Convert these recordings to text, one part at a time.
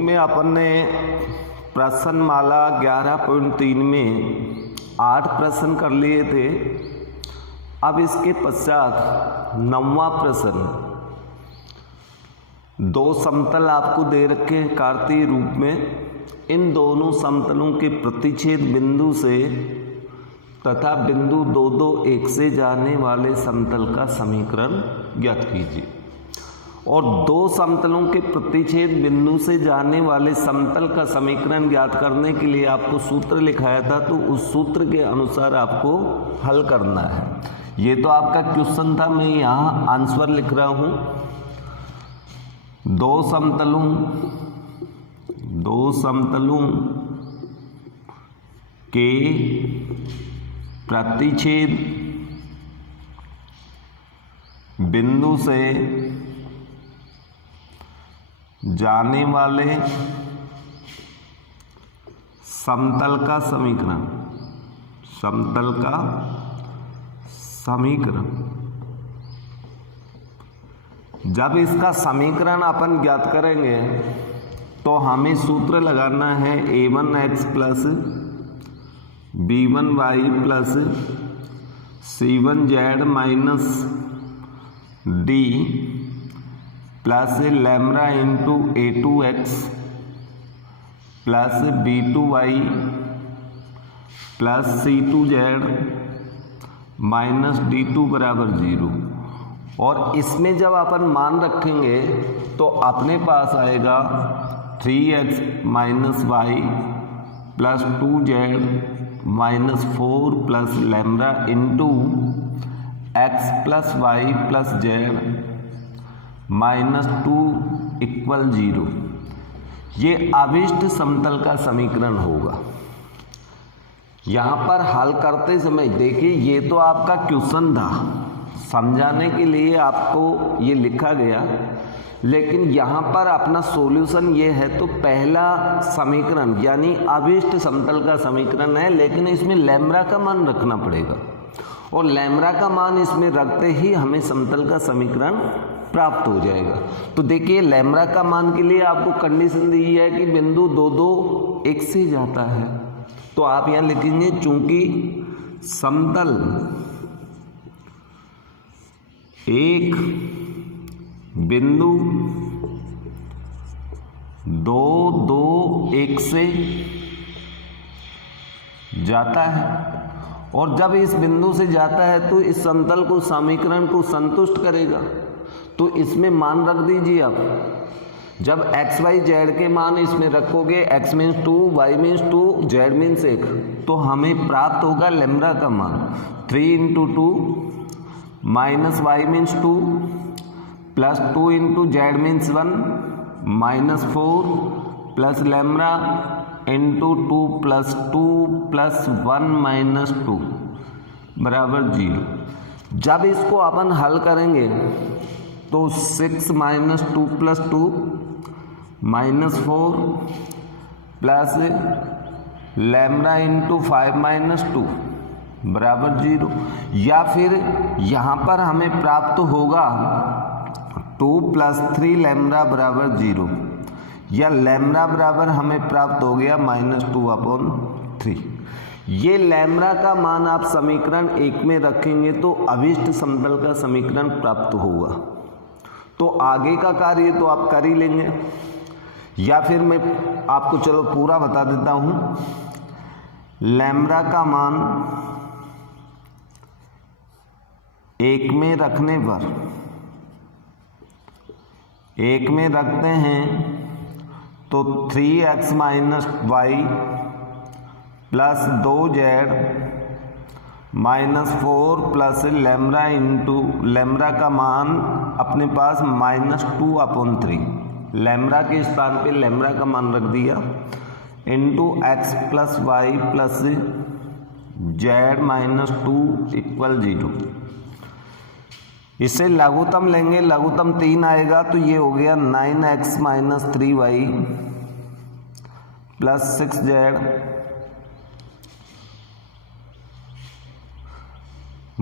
में अपन ने प्रश्नमाला 11.3 में 8 प्रश्न कर लिए थे। अब इसके पश्चात 9वां प्रश्न, दो समतल आपको दे रखे हैं कार्तीय रूप में। इन दोनों समतलों के प्रतिच्छेद बिंदु से तथा बिंदु 2 2 1 से जाने वाले समतल का समीकरण ज्ञात कीजिए। और दो समतलों के प्रतिच्छेद बिंदु से जाने वाले समतल का समीकरण ज्ञात करने के लिए आपको सूत्र लिखाया था, तो उस सूत्र के अनुसार आपको हल करना है। ये तो आपका क्वेश्चन था, मैं यहाँ आंसर लिख रहा हूँ। दो समतलों के प्रतिच्छेद बिंदु से जाने वाले समतल का समीकरण, जब इसका समीकरण अपन ज्ञात करेंगे तो हमें सूत्र लगाना है a1x plus b1y plus c1z minus d plus lambda into a2x plus b2y plus c2z minus d2 बराबर 0। और इसमें जब अपन मान रखेंगे तो अपने पास आएगा 3x minus Y plus 2z minus 4 plus lambda into x plus Y plus z minus 2 equal 0। ये अभिष्ट समतल का समीकरण होगा। यहाँ पर हल करते समय देखिए, ये तो आपका क्वेश्चन था, समझाने के लिए आपको ये लिखा गया, लेकिन यहाँ पर अपना सॉल्यूशन ये है। तो पहला समीकरण यानी अभिष्ट समतल का समीकरण है, लेकिन इसमें लैम्ब्डा का मान रखना पड़ेगा, और लैम्ब्डा का मान इसमें रखते ही हमें समतल का समीकरण प्राप्त हो जाएगा। तो देखिए, लैम्ब्डा का मान के लिए आपको कंडीशन दी है कि बिंदु 2 2 1 से जाता है, तो आप यहाँ लिखेंगे चूंकि समतल एक बिंदु 2 2 1 से जाता है, और जब इस बिंदु से जाता है तो इस समतल को समीकरण को संतुष्ट करेगा। तो इसमें मान रख दीजिए आप। जब x y z के मान इसमें रखोगे, x means 2, y means 2, z means 1, तो हमें प्राप्त होगा लैम्ब्डा का मान 3 into 2 minus Y means 2 plus 2 into z means 1 minus 4 plus lambda into 2 plus 2 plus 1 minus 2 बराबर 0। जब इसको अपन हल करेंगे तो 6 minus 2 plus 2 minus 4 plus lambda into 5 minus 2 बराबर 0। या फिर यहाँ पर हमें प्राप्त होगा 2 प्लस 3 लैम्ब्डा बराबर 0, या लैम्ब्डा बराबर हमें प्राप्त हो गया -2/3। ये लैम्ब्डा का मान आप समीकरण 1 में रखेंगे तो अभिष्ट समतल का समीकरण प्राप्त होगा। तो आगे का कार्य तो आप कर ही लेंगे, या फिर मैं आपको चलो पूरा बता देता हूँ। लैम्ब्डा का मान 1 में रखने पर 1 में रखते हैं तो 3x minus Y plus 2z minus 4 plus lambda into lambda का मान अपने पास -2/3, लैम्ब्डा के स्थान पे लैम्ब्डा का मान रख दिया, into x plus Y plus z minus 2 equal 0। इससे लघुत्तम लेंगे, लघुत्तम 3 आएगा तो ये हो गया 9x minus 3y plus 6z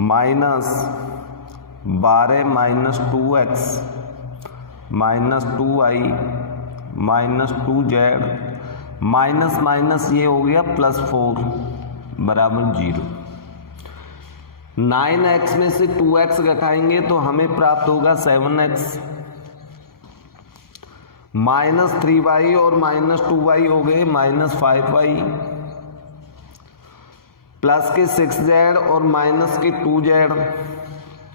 minus 12 minus 2x minus 2y minus 2z minus minus ये हो गया +4 बराबर 0। 9x में से 2x घटाएंगे तो हमें प्राप्त होगा 7x। -3y और -2y हो गए -5y, प्लस के 6z और माइनस के 2z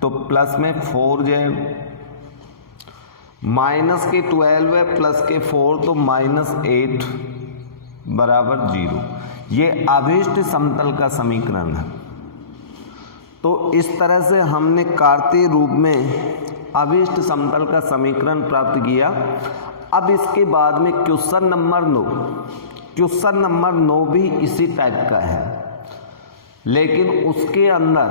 तो प्लस में 4z, माइनस के 12 है प्लस के 4 तो -8 बराबर 0। ये अभीष्ट समतल का समीकरण है। तो इस तरह से हमने कार्तीय रूप में अभीष्ट समतल का समीकरण प्राप्त किया। अब इसके बाद में क्वेश्चन नंबर 9, क्वेश्चन नंबर 9 भी इसी टाइप का है, लेकिन उसके अंदर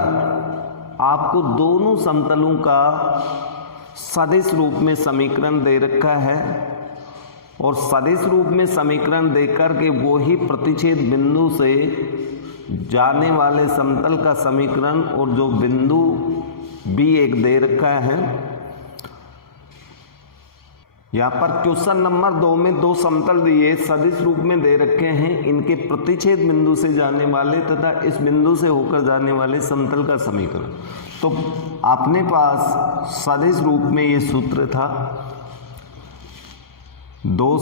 आपको दोनों समतलों का सदिश रूप में समीकरण दे रखा है और सदिश रूप में समीकरण देकर के वो ही प्रतिच्छेद बिंदु से जाने वाले समतल का समीकरण और जो बिंदु B1 दे रखा है। यहाँ पर क्वेश्चन नंबर 2 में दो समतल दिए सदिश रूप में दे रखे हैं, इनके प्रतिच्छेद बिंदु से जाने वाले तथा इस बिंदु से होकर जाने वाले समतल का समीकरण। तो अपने पास सदिश रूप में ये सूत्र था, दो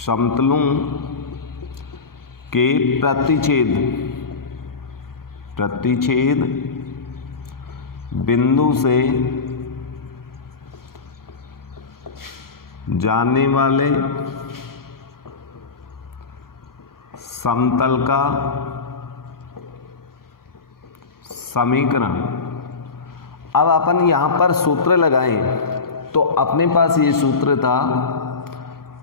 समतलों के प्रतिच्छेद बिंदु से जाने वाले समतल का समीकरण। अब अपन यहां पर सूत्र लगाएं तो अपने पास ये सूत्र था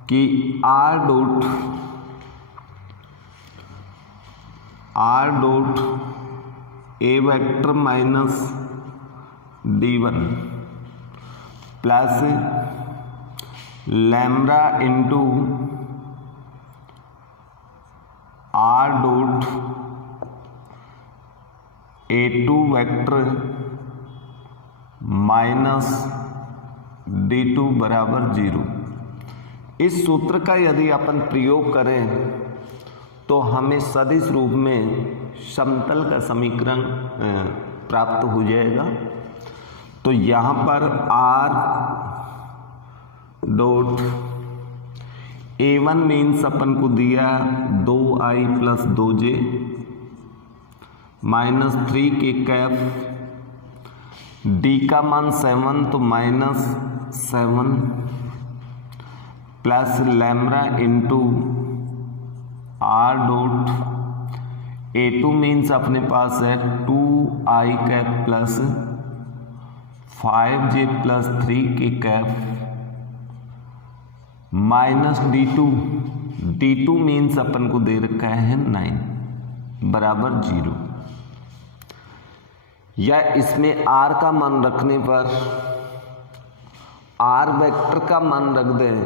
कि r dot a vector minus d1 plus lambda into r dot a2 vector minus d2 बराबर 0। इस सूत्र का यदि अपन प्रयोग करें तो हमें सदिश रूप में समतल का समीकरण प्राप्त हो जाएगा। तो यहाँ पर r डॉट a1 मीन्स अपन को दिया 2i प्लस 2j माइनस 3 के कैप, d का मान 7 तो -7 plus lambda into r dot a2 means अपने पास है 2i cap plus 5j plus 3 के कैप माइनस d2 मीन्स अपन को दे रखा है 9 बराबर 0। या इसमें r का मान रखने पर r वेक्टर का मान रख दें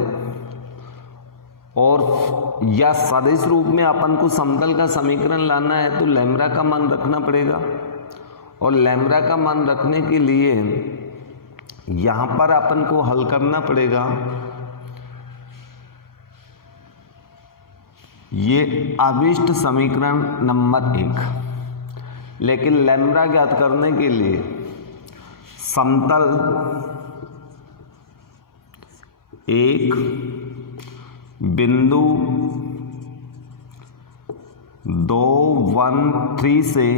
और या सदिश रूप में अपन को समतल का समीकरण लाना है तो लैम्ब्डा का मान रखना पड़ेगा। और लैम्ब्डा का मान रखने के लिए यहाँ पर अपन को हल करना पड़ेगा। ये अभीष्ट समीकरण नंबर 1, लेकिन लैम्ब्डा ज्ञात करने के लिए समतल 1 बिंदु 2 1 3 से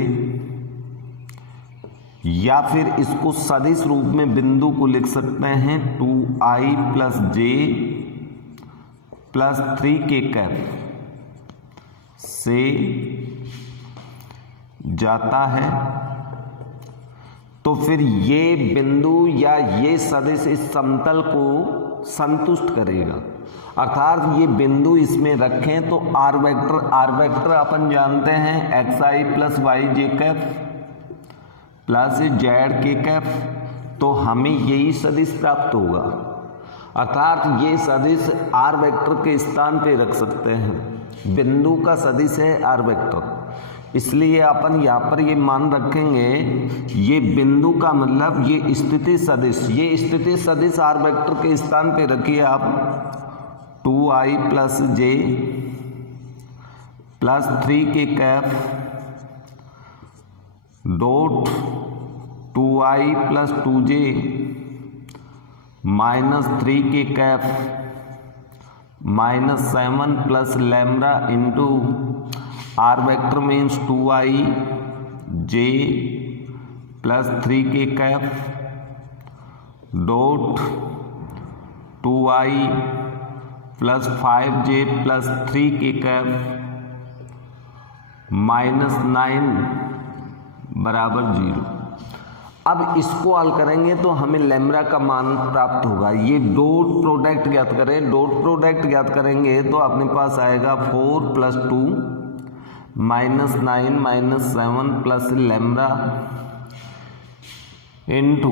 या फिर इसको सदिश रूप में बिंदु को लिख सकते हैं 2i प्लस j प्लस 3 के कैप से जाता है। तो फिर ये बिंदु या ये सदिश इस समतल को संतुष्ट करेगा, अर्थात ये बिंदु इसमें रखें तो r वेक्टर अपन जानते हैं xi plus yj cap plus z के कैप, तो हमें यही सदिश प्राप्त होगा। अर्थात ये सदिश r वेक्टर के स्थान पे रख सकते हैं। बिंदु का सदिश है r वेक्टर, इसलिए अपन यहाँ पर ये मान रखेंगे, ये बिंदु का मतलब ये स्थिति सदिश, ये स्थिति सदिश आर वेक्टर के स्थान पे रखिए आप 2i plus J plus 3k cap dot 2i plus 2j minus 3k cap minus 7 plus lambda into R vector means 2i j plus 3k cap dot 2i plus 5j plus 3k cap minus 9 बराबर 0। अब इसको हल करेंगे तो हमें lambda का मान प्राप्त होगा। ये डॉट प्रोडक्ट ज्ञात करें, डॉट प्रोडक्ट ज्ञात करेंगे तो अपने पास आएगा 4 plus 2 minus 9 minus 7 plus lambda into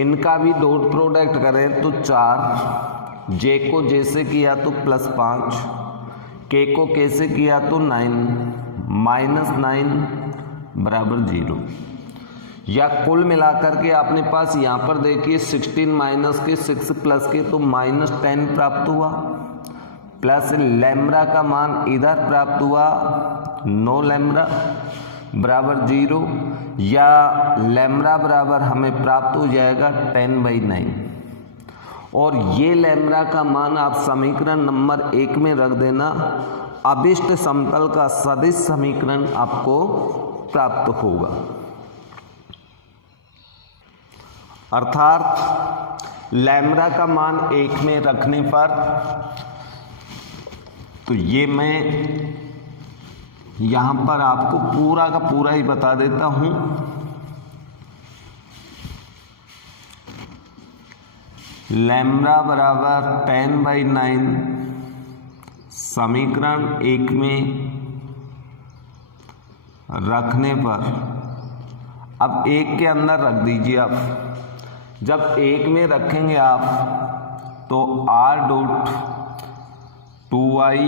इनका भी डॉट प्रोडक्ट करें तो 4, जे को जैसे किया तो प्लस 5, के को कैसे किया तो 9 माइनस 9 बराबर 0। या कुल मिलाकर के आपने पास यहाँ पर देखिए 16 माइनस के 6 प्लस के तो माइनस 10 प्राप्त हुआ, प्लस लैम्ब्डा का मान इधर प्राप्त हुआ 9 लैम्ब्डा बराबर 0, या लैम्ब्डा बराबर हमें प्राप्त हो जाएगा 10/9। और ये लैम्ब्डा का मान आप समीकरण नंबर 1 में रख देना, अभिष्ट समतल का सदिश समीकरण आपको प्राप्त होगा। अर्थात लैम्ब्डा का मान 1 में रखने पर, तो ये मैं यहां पर आपको पूरा का पूरा ही बता देता हूं। लैम्ब्डा बराबर 10/9 समीकरण 1 में रखने पर, अब 1 के अंदर रख दीजिए आप। जब 1 में रखेंगे आप तो r dot 2i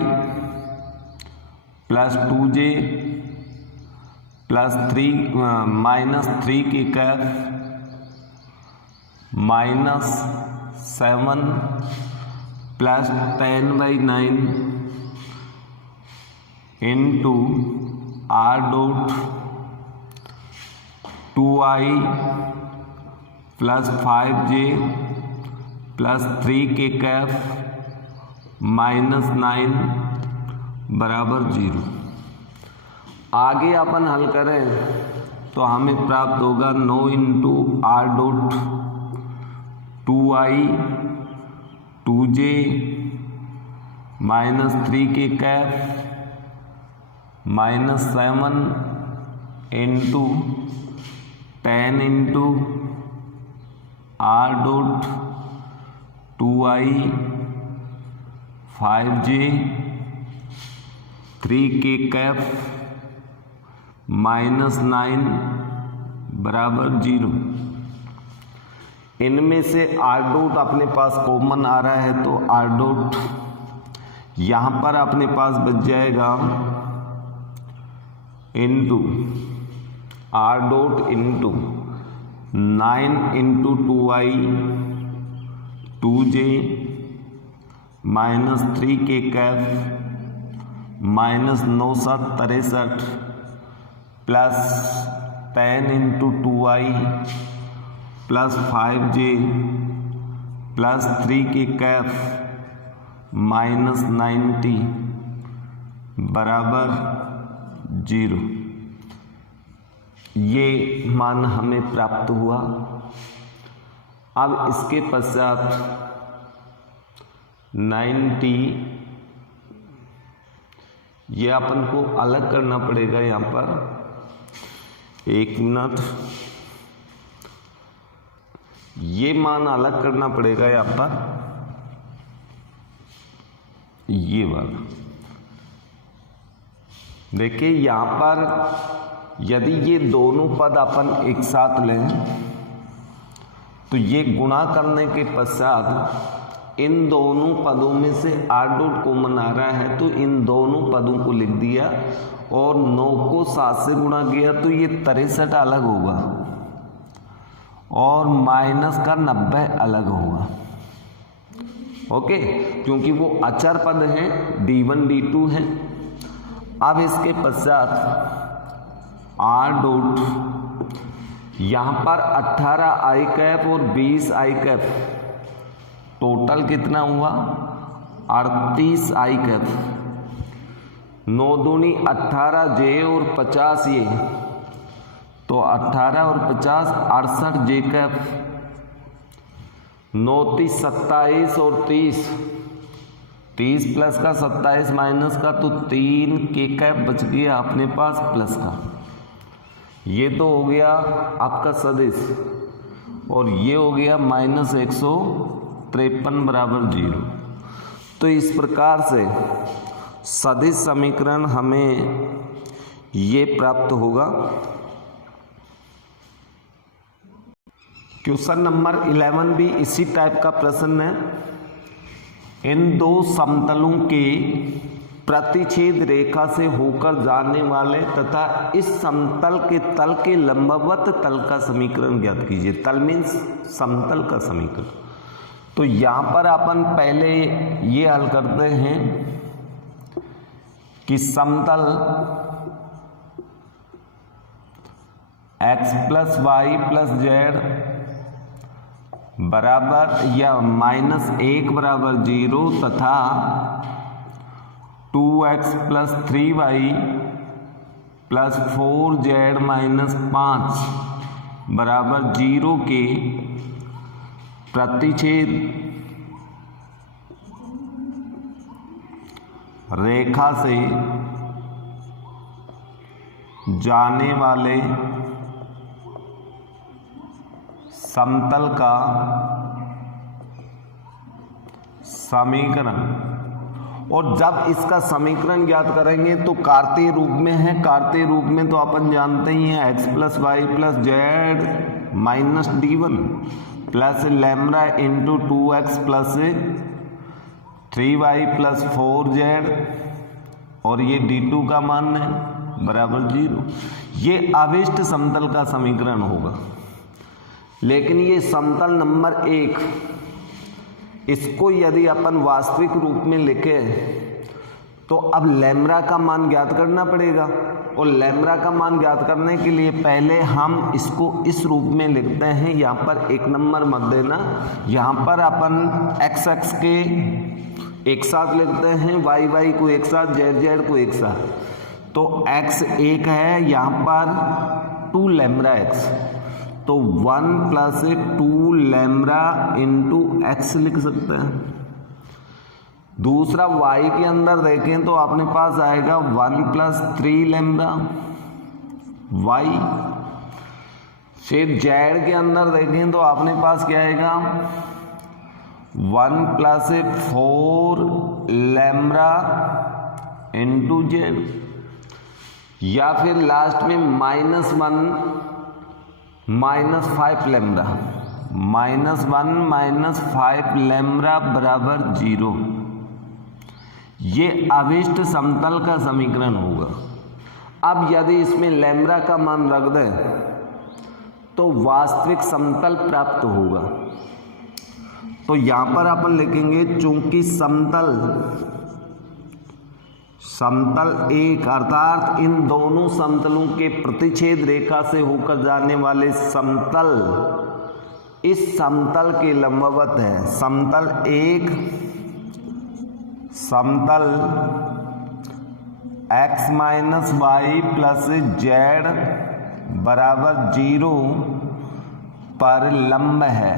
plus 2j plus 3 minus 3k cap minus 7 plus 10/9 into r dot 2i plus 5j plus 3k cap minus 9 बराबर 0। आगे अपन हल करें तो हमें प्राप्त होगा 9 into R dot 2i 2j minus 3k cap minus 7 into 10 into R dot 2i 5j 3k cap minus 9 बराबर 0। इनमें से आर डॉट अपने पास कॉमन आ रहा है तो आर डॉट यहाँ पर अपने पास बच जाएगा into R dot into 9 into 2i 2j minus 3k cap minus 9 7 63 plus 10 into 2i plus 5j plus 3k cap minus 90 बराबर 0। ये मान हमें प्राप्त हुआ। अब इसके पश्चात 90 ये अपन को अलग करना पड़ेगा। यहाँ पर 1 मिनट, ये मान अलग करना पड़ेगा। यहाँ पर ये वाला देखिए, यहाँ पर यदि ये दोनों पद अपन एक साथ लें तो ये गुणा करने के पश्चात इन दोनों पदों में से आर डॉट कॉमन आ रहा है तो इन दोनों पदों को लिख दिया और 9 को 7 से गुणा किया तो ये 63 अलग होगा और माइनस का 90 अलग होगा। ओके, क्योंकि वो अचर पद हैं, d1 d2 हैं। अब इसके पश्चात r डॉट, यहाँ पर 18 i कैप और 20 i कैप, टोटल कितना हुआ 38 i कैप, 9 दूनी 18 j और 50 ये, तो 18 और 50 68 j कैप, 9 30 27 और 30 प्लस का 27 माइनस का, तो 3 k कैप बच गया अपने पास प्लस का। ये तो हो गया आपका सदिश और ये हो गया -153 बराबर 0। तो इस प्रकार से सदिश समीकरण हमें ये प्राप्त होगा। क्वेश्चन नंबर 11 भी इसी टाइप का प्रश्न है। इन दो समतलों के प्रतिच्छेद रेखा से होकर जाने वाले तथा इस समतल के तल के लंबवत तल का समीकरण ज्ञात कीजिए। तल मीन्स समतल का समीकरण। तो यहाँ पर अपन पहले ये हल करते हैं कि समतल x plus Y plus Z बराबर या -1 बराबर 0 तथा 2x plus 3y plus 4z minus 5 बराबर 0 के प्रतिच्छेद रेखा से जाने वाले समतल का समीकरण। और जब इसका समीकरण ज्ञात करेंगे तो कार्तीय रूप में है। कार्तीय रूप में तो अपन जानते ही हैं x plus Y plus Z minus d1 plus lambda into 2x plus 3y plus 4z और ये d2 का मान है बराबर 0। ये अभिष्ट समतल का समीकरण होगा। लेकिन ये समतल नंबर 1, इसको यदि अपन वास्तविक रूप में लिखे तो अब लैम्ब्डा का मान ज्ञात करना पड़ेगा। और लैम्ब्डा का मान ज्ञात करने के लिए पहले हम इसको इस रूप में लिखते हैं। यहाँ पर 1 नंबर मत देना, यहाँ पर अपन x x के एक साथ लिखते हैं, y y को एक साथ, z z को एक साथ। तो x 1 है, यहाँ पर 2 लैम्ब्डा x, तो 1 प्लस 2 लैम्ब्डा इंटू एक्स लिख सकते हैं। दूसरा y के अंदर देखें तो अपने पास आएगा 1 प्लस 3 लैम्ब्डा y। फिर z के अंदर देखें तो अपने पास क्या आएगा 1 प्लस 4 लैम्ब्डा इंटू z। या फिर लास्ट में -1 -5 लैम्ब्डा, -1 -5 लैम्ब्डा बराबर 0। ये अभिष्ट समतल का समीकरण होगा। अब यदि इसमें लैम्ब्डा का मान रख दें तो वास्तविक समतल प्राप्त होगा। तो यहां पर अपन लिखेंगे चूंकि समतल 1 अर्थात इन दोनों समतलों के प्रतिच्छेद रेखा से होकर जाने वाले समतल इस समतल के लंबवत है। समतल 1 समतल x minus Y plus Z बराबर 0 पर लंब है।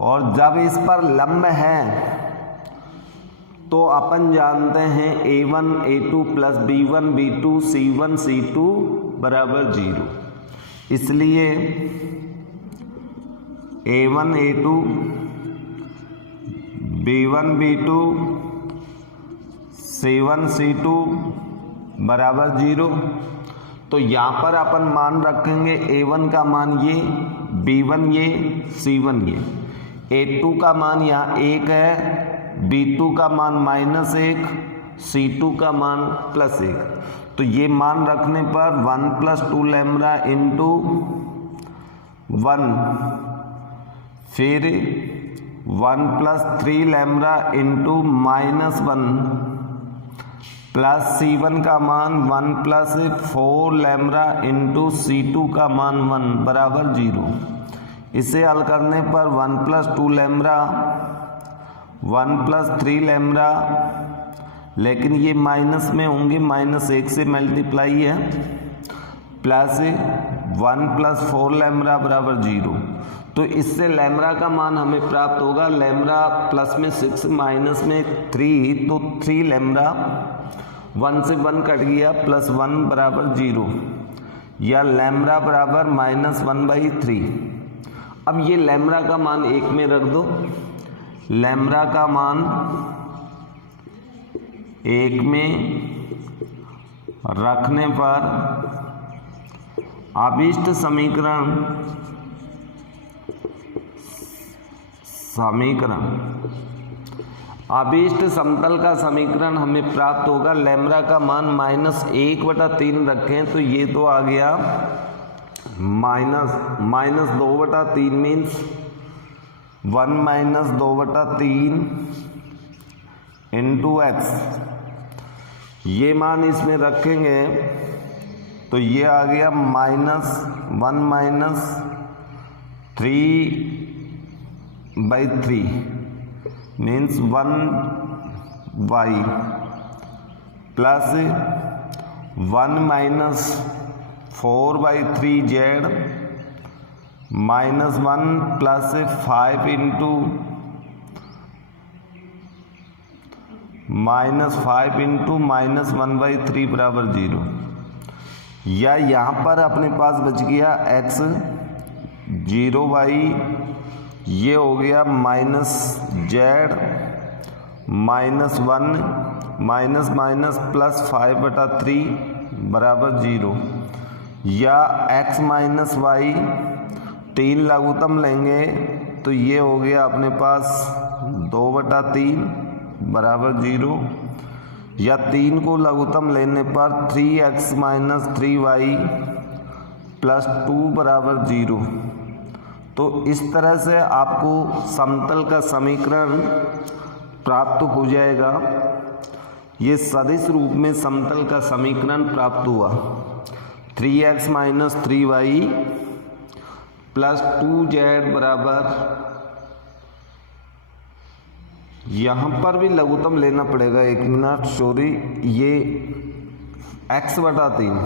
और जब इस पर लंब है तो अपन जानते हैं a1 a2 plus b1 b2 c1 c2 बराबर 0। इसलिए a1 a2 b1 b2 c1 c2 बराबर 0। तो यहाँ पर अपन मान रखेंगे a1 का मान ये, b1 ये, c1 ये। a2 का मान यहाँ 1 है, b2 का मान -1 C2 का मान +1, तो ये मान रखने पर 1 + 2 लैम्ब्डा इंटू 1, फिर 1 + 3 लैम्ब्डा इंटू -1 प्लस C1 का मान 1 + 4 लैम्ब्डा इंटू C2 का मान 1 बराबर 0। इसे हल करने पर 1 + 2 लैम्ब्डा 1 + 3 लैम्ब्डा, लेकिन ये माइनस में होंगे, -1 से मल्टीप्लाई है, प्लस 1 + 4 लैम्ब्डा बराबर 0। तो इससे लैम्ब्डा का मान हमें प्राप्त होगा, लैम्ब्डा प्लस में 6 माइनस में 3, तो 3 लैम्ब्डा, 1 से 1 कट गया, +1 बराबर 0, या लैम्ब्डा बराबर -1/3। अब ये लैम्ब्डा का मान 1 में रख दो, लैम्ब्डा का मान 1 में रखने पर अभीष्ट अभीष्ट समतल का समीकरण हमें प्राप्त होगा। लैम्ब्डा का मान -1/3 रखें तो ये तो आ गया -2/3 मीन्स 1 - 2/3 इंटू x। ये मान इसमें रखेंगे तो ये आ गया -1 - 3/3 means 1y plus 1 - 4/3z -1 plus 5 into -1/3 बराबर 0, या यहाँ पर अपने पास बच गया x 0y, ये हो गया -z -1 प्लस 5/3 बराबर 0, या x -y 3 लघुत्तम लेंगे तो ये हो गया अपने पास 2/3 बराबर 0, या 3 को लघुत्तम लेने पर 3x - 3y प्लस 2 बराबर 0। तो इस तरह से आपको समतल का समीकरण प्राप्त हो जाएगा। ये सदिश रूप में समतल का समीकरण प्राप्त हुआ। 3x - 3y प्लस 2z बराबर, यहाँ पर भी लघुत्तम लेना पड़ेगा, 1 मिनट सॉरी, ये x/3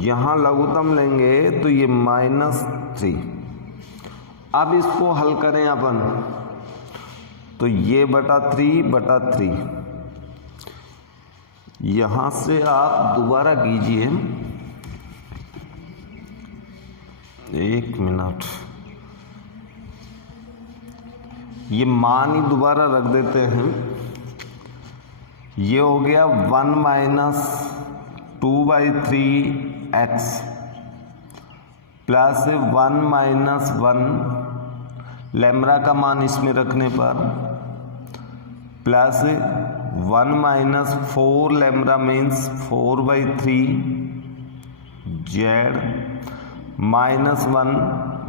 यहाँ लघुत्तम लेंगे तो ये -3। अब इसको हल करें अपन तो ये /3/3, यहाँ से आप दोबारा कीजिए, 1 मिनट, ये मान ही दोबारा रख देते हैं। ये हो गया 1 - 2/3x प्लस 1 - 1 लैम्ब्डा का मान इसमें रखने पर, plus 1 - 4 lambda means 4/3 z -1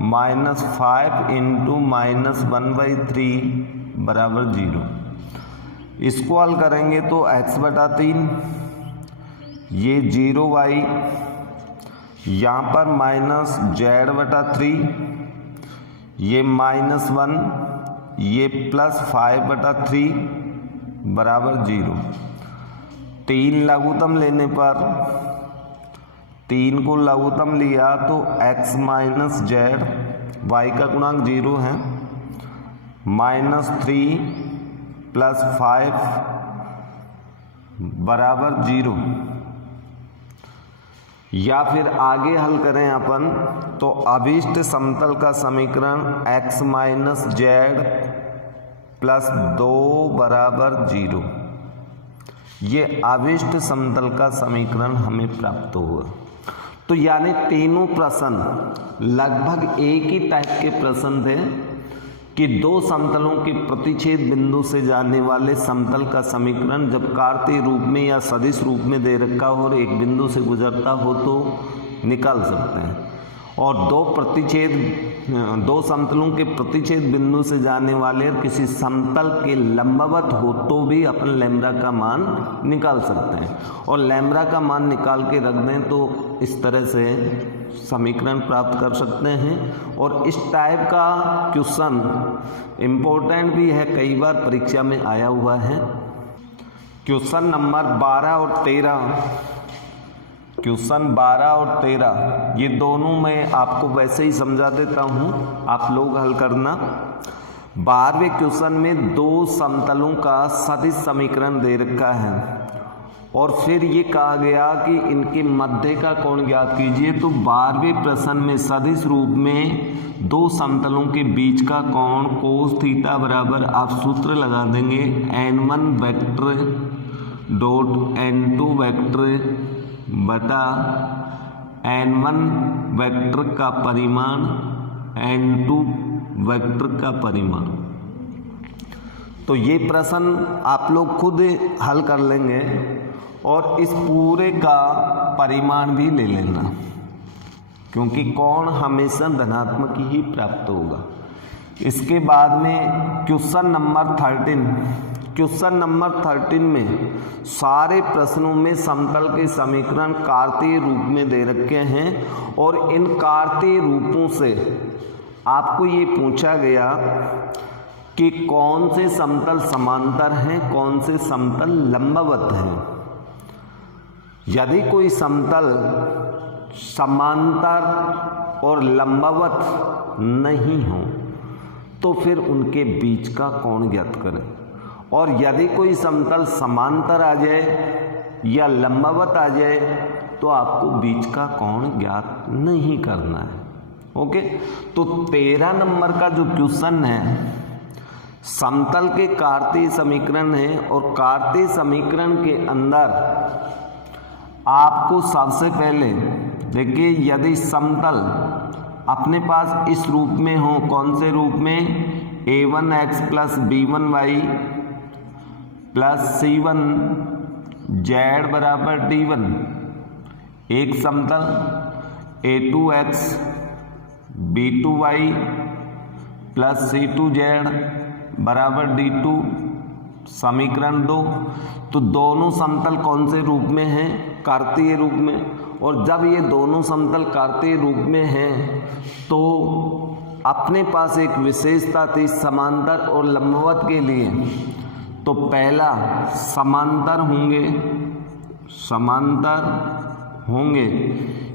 -5 into -1/3 बराबर 0। इसको हल करेंगे तो x/3, ये 0y, यहाँ पर -z/3, ये -1, ये प्लस 5/3 बराबर 0। 3 लघुत्तम लेने पर, 3 को लघुत्तम लिया तो x - z, y का गुणांक 0 है, -3 प्लस 5 बराबर 0। या फिर आगे हल करें अपन तो अभीष्ट समतल का समीकरण x - z प्लस 2 बराबर 0, ये अभीष्ट समतल का समीकरण हमें प्राप्त हुआ। तो यानी तीनों प्रश्न लगभग एक ही टाइप के प्रश्न थे। कि दो समतलों के प्रतिच्छेद बिंदु से जाने वाले समतल का समीकरण जब कार्तीय रूप में या सदिश रूप में दे रखा हो और एक बिंदु से गुजरता हो तो निकाल सकते हैं। और दो समतलों के प्रतिच्छेद बिंदु से जाने वाले किसी समतल के लंबवत हो तो भी अपन लैम्ब्डा का मान निकाल सकते हैं। और लैम्ब्डा का मान निकाल के रख दें तो इस तरह से समीकरण प्राप्त कर सकते हैं। और इस टाइप का क्वेश्चन इम्पोर्टेंट भी है, कई बार परीक्षा में आया हुआ है। क्वेश्चन नंबर 12 और 13 ये दोनों मैं आपको वैसे ही समझा देता हूँ, आप लोग हल करना। 12वें क्वेश्चन में दो समतलों का सदिश समीकरण दे रखा है और फिर ये कहा गया कि इनके मध्य का कोण ज्ञात कीजिए। तो 12वें प्रश्न में सदिश रूप में दो समतलों के बीच का कोण कोस थीटा बराबर आप सूत्र लगा देंगे n1 vector dot n2 vector बटा n1 वेक्टर का परिमाण n2 वेक्टर का परिमाण। तो ये प्रश्न आप लोग खुद हल कर लेंगे और इस पूरे का परिमाण भी ले लेना, क्योंकि कोण हमेशा धनात्मक ही प्राप्त होगा। इसके बाद में क्वेश्चन नंबर 13 में सारे प्रश्नों में समतल के समीकरण कार्तीय रूप में दे रखे हैं और इन कार्तीय रूपों से आपको ये पूछा गया कि कौन से समतल समांतर हैं, कौन से समतल लंबवत हैं। यदि कोई समतल समांतर और लंबवत नहीं हो तो फिर उनके बीच का कोण ज्ञात करें। और यदि कोई समतल समांतर आ जाए या लंबवत आ जाए तो आपको बीच का कोण ज्ञात नहीं करना है। ओके, तो 13 नंबर का जो क्वेश्चन है समतल के कार्तीय समीकरण है और कार्तीय समीकरण के अंदर आपको सबसे पहले देखिए, यदि समतल अपने पास इस रूप में हो, कौन से रूप में, a1x plus b1y plus c1z बराबर d1, एक समतल a2x b2y प्लस c2z बराबर d2, समीकरण 2। तो दोनों समतल कौन से रूप में हैं, कार्तीय रूप में। और जब ये दोनों समतल कार्तीय रूप में हैं तो अपने पास एक विशेषता थी समांतर और लंबवत के लिए। तो पहला समांतर होंगे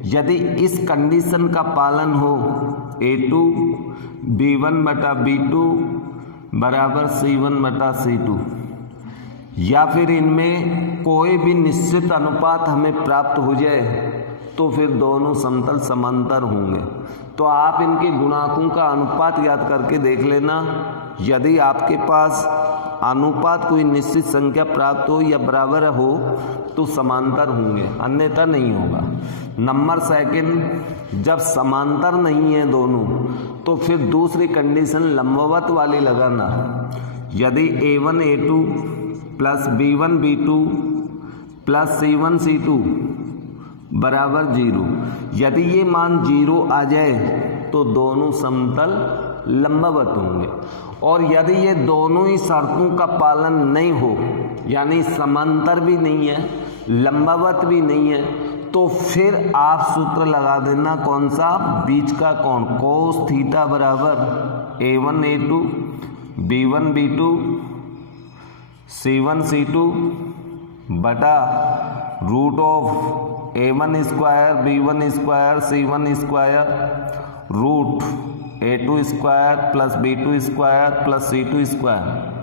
यदि इस कंडीशन का पालन हो, a2 b1 बटा b2 बराबर c1 बटा c2, या फिर इनमें कोई भी निश्चित अनुपात हमें प्राप्त हो जाए तो फिर दोनों समतल समांतर होंगे। तो आप इनके गुणांकों का अनुपात याद करके देख लेना। यदि आपके पास अनुपात कोई निश्चित संख्या प्राप्त हो या बराबर हो तो समांतर होंगे, अन्यथा नहीं होगा। नंबर सेकंड, जब समांतर नहीं है दोनों तो फिर दूसरी कंडीशन लंबवत वाली लगाना। यदि a1 a2 plus b1 b2 plus c1 c2 बराबर 0, यदि ये मान 0 आ जाए तो दोनों समतल लंबवत होंगे। और यदि ये दोनों ही शर्तों का पालन नहीं हो, यानी समांतर भी नहीं है लंबवत भी नहीं है, तो फिर आप सूत्र लगा देना कौन सा, बीच का कोण कोस थीटा बराबर a1 a2 b1 b2 c1 c2 बटा root of a1 square b1 square c1 square root a2 square plus b2 square plus c2 square.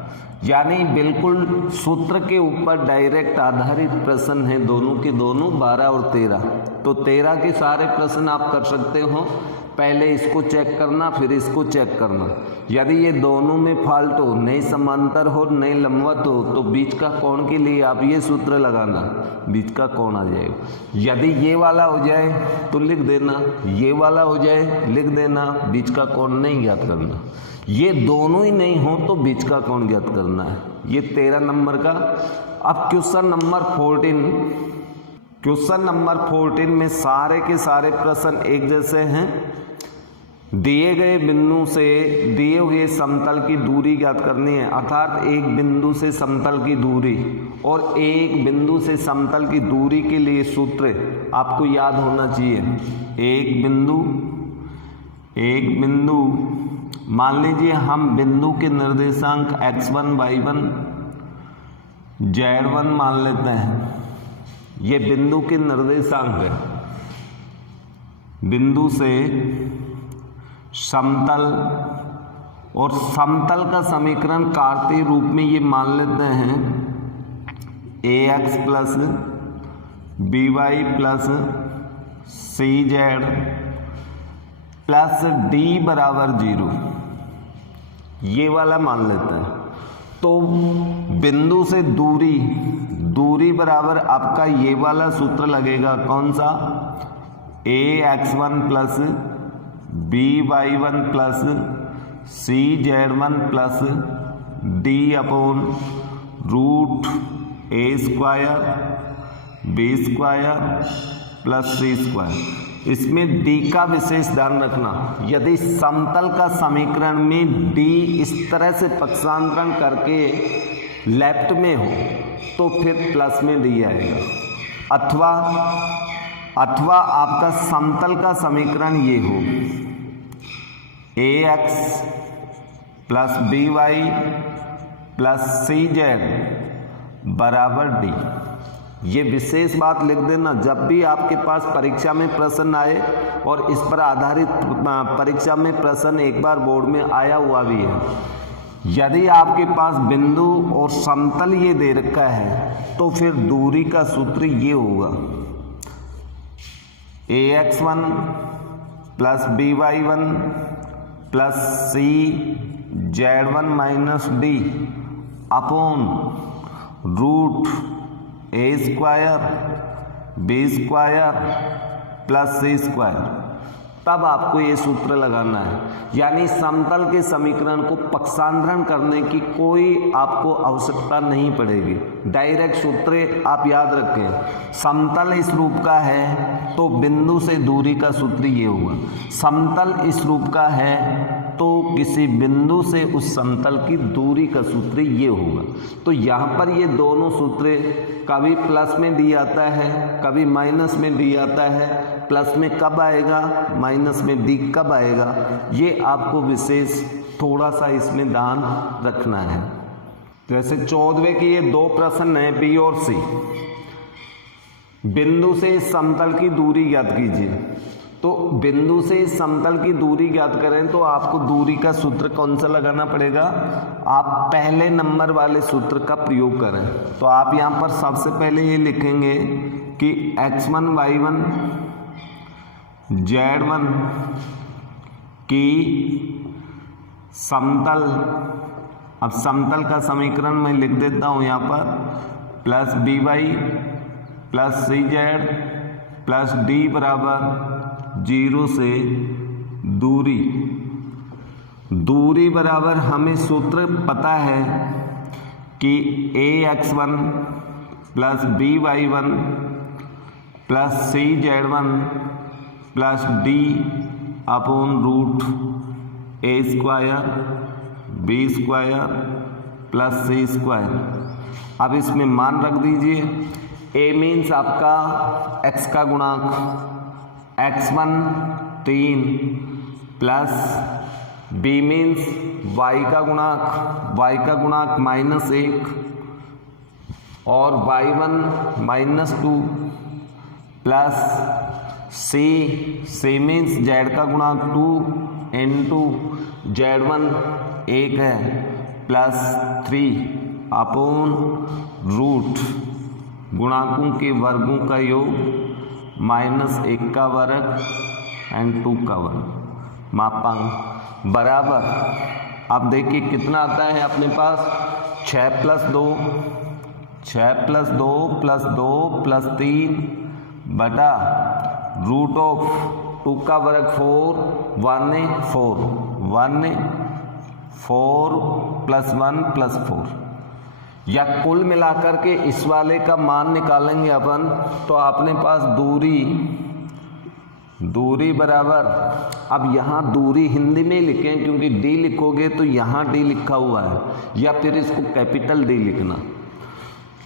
यानी बिल्कुल सूत्र के ऊपर डायरेक्ट आधारित प्रश्न हैं दोनों के दोनों, 12 और 13। तो 13 के सारे प्रश्न आप कर सकते हो। पहले इसको चेक करना फिर इसको चेक करना। यदि ये दोनों में फॉल्ट हो, नहीं समांतर हो नहीं लंबवत हो, तो बीच का कोण के लिए आप ये सूत्र लगाना, बीच का कोण आ जाएगा। यदि ये वाला हो जाए तो लिख देना, ये वाला हो जाए लिख देना, बीच का कोण नहीं ज्ञात करना। ये दोनों ही नहीं हो तो बीच का कोण ज्ञात करना है। ये 13 नंबर का। अब क्वेश्चन नंबर 14, क्वेश्चन नंबर 14 में सारे के सारे प्रश्न एक जैसे हैं। दिए गए बिंदु से दिए हुए समतल की दूरी ज्ञात करनी है, अर्थात एक बिंदु से समतल की दूरी और एक बिंदु से समतल की दूरी के लिए सूत्र आपको याद होना चाहिए। एक बिंदु मान लीजिए हम बिंदु के निर्देशांक x1 y1 z1 मान लेते हैं। ये बिंदु के निर्देशांक है। बिंदु से समतल और समतल का समीकरण कार्तीय रूप में ये मान लेते हैं ax plus by plus cz plus d बराबर 0, ये वाला मान लेते हैं। तो बिंदु से दूरी बराबर आपका ये वाला सूत्र लगेगा, कौन सा, ax1 plus by1 plus cz1 plus d upon root a square b square plus c square. इसमें d का विशेष ध्यान रखना। यदि समतल का समीकरण में d इस तरह से पक्षांतरण करके लेफ्ट में हो तो फिर प्लस में d आएगा, अथवा आपका समतल का समीकरण ये हो ax plus by plus cz बराबर d। ये विशेष बात लिख देना, जब भी आपके पास परीक्षा में प्रश्न आए, और इस पर आधारित परीक्षा में प्रश्न एक बार बोर्ड में आया हुआ भी है। यदि आपके पास बिंदु और समतल ये दे रखा है तो फिर दूरी का सूत्र ये होगा, ax1 plus by1 plus cz1 minus d upon root a square b square plus c square. तब आपको ये सूत्र लगाना है। यानी समतल के समीकरण को पक्षांतरण करने की कोई आपको आवश्यकता नहीं पड़ेगी, डायरेक्ट सूत्र आप याद रखें। समतल इस रूप का है तो बिंदु से दूरी का सूत्र ये होगा। समतल इस रूप का है तो किसी बिंदु से उस समतल की दूरी का सूत्र ये होगा। तो यहाँ पर ये दोनों सूत्र कभी प्लस में दी आता है, कभी माइनस में दी आता है। प्लस में कब आएगा, माइनस में डी कब आएगा, ये आपको विशेष थोड़ा सा इसमें ध्यान रखना है। जैसे 14वें के ये दो प्रश्न हैं, बी और सी। बिंदु से इस समतल की दूरी ज्ञात कीजिए। तो बिंदु से इस समतल की दूरी ज्ञात करें तो आपको दूरी का सूत्र कौन सा लगाना पड़ेगा, आप पहले नंबर वाले सूत्र का प्रयोग करें। तो आप यहाँ पर सबसे पहले ये लिखेंगे कि x1 y1 z1 की समतल, अब समतल का समीकरण मैं लिख देता हूँ यहाँ पर, plus by plus cz plus d बराबर 0 से दूरी बराबर हमें सूत्र पता है कि ax1 plus by1 plus cz1 plus d upon root a square b square plus c square. अब इसमें मान रख दीजिए। a मीन्स आपका x का गुणांक, x1 3 plus b means y का गुणांक -1 और y1 -2 plus c means z का गुणांक 2 into z1 1 है प्लस 3 अपॉन रूट गुणांकों के वर्गों का योग -1 का वर्ग एंड 2 का वर्ग। मापांक बराबर, अब देखिए कितना आता है अपने पास 6 + 2 + 2 + 3 बटा √2 का वर्ग 4 1 4 + 1 + 4, या कुल मिलाकर के इस वाले का मान निकालेंगे अपन, तो अपने पास दूरी बराबर, अब यहाँ दूरी हिंदी में लिखें क्योंकि डी लिखोगे तो यहाँ डी लिखा हुआ है, या फिर इसको कैपिटल डी लिखना।